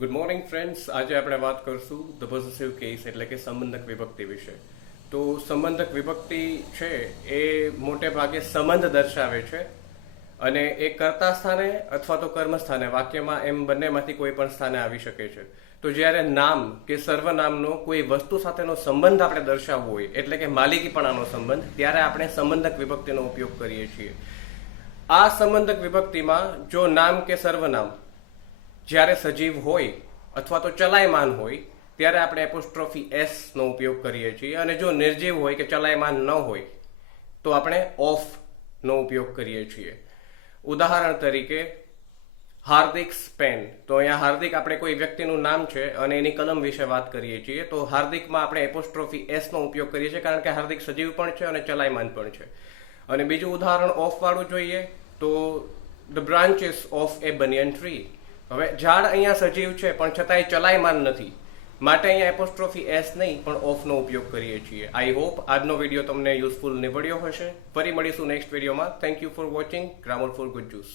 Good morning friends. આજે આપણે વાત કરશું ધ પોઝેસિવ કેસ એટલે કે સંબંધક વિભક્તિ વિશે. તો સંબંધક વિભક્તિ છે એ મોટે ભાગે સંબંધ દર્શાવે છે અને એ કર્તા સ્થાને અથવા તો કર્મ સ્થાને વાક્યમાં એમ બંનેમાંથી કોઈ પણ સ્થાને આવી શકે છે. તો જ્યારે નામ કે સર્વનામનો કોઈ વસ્તુ સાથેનો સંબંધ આપણે દર્શાવવો હોય એટલે કે માલિકીપણાનો સંબંધ, ત્યારે આપણે સંબંધક વિભક્તિનો ઉપયોગ કરીએ છીએ. આ સંબંધક વિભક્તિમાં જો નામ કે સર્વનામ જ્યારે સજીવ હોય અથવા તો ચલાયમાન હોય ત્યારે આપણે એપોસ્ટ્રોફી એસ નો ઉપયોગ કરીએ છીએ, અને જો નિર્જીવ હોય કે ચલાયમાન ન હોય તો આપણે ઓફ નો ઉપયોગ કરીએ છીએ. ઉદાહરણ તરીકે હાર્દિક પેન. તો અહીંયા હાર્દિક આપણે કોઈ વ્યક્તિનું નામ છે અને એની કલમ વિશે વાત કરીએ છીએ, તો હાર્દિકમાં આપણે એપોસ્ટ્રોફી એસ નો ઉપયોગ કરીએ છીએ કારણ કે હાર્દિક સજીવ પણ છે અને ચલાયમાન પણ છે. અને બીજું ઉદાહરણ ઓફ વાળું જોઈએ તો the branches of A banyan tree. હવે ઝાડ અહીંયા સજીવ છે પણ છતાંય ચલાયમાન નથી, માટે અહીંયા એપોસ્ટ્રોફી એસ નહીં પણ ઓફ નો ઉપયોગ કરીએ છીએ. આઈ હોપ આજનો વિડીયો તમને યુઝફુલ નીવડ્યો હશે. ફરી મળીશું નેક્સ્ટ વિડીયોમાં. Thank you for watching grammar for ગુજ્જુસ.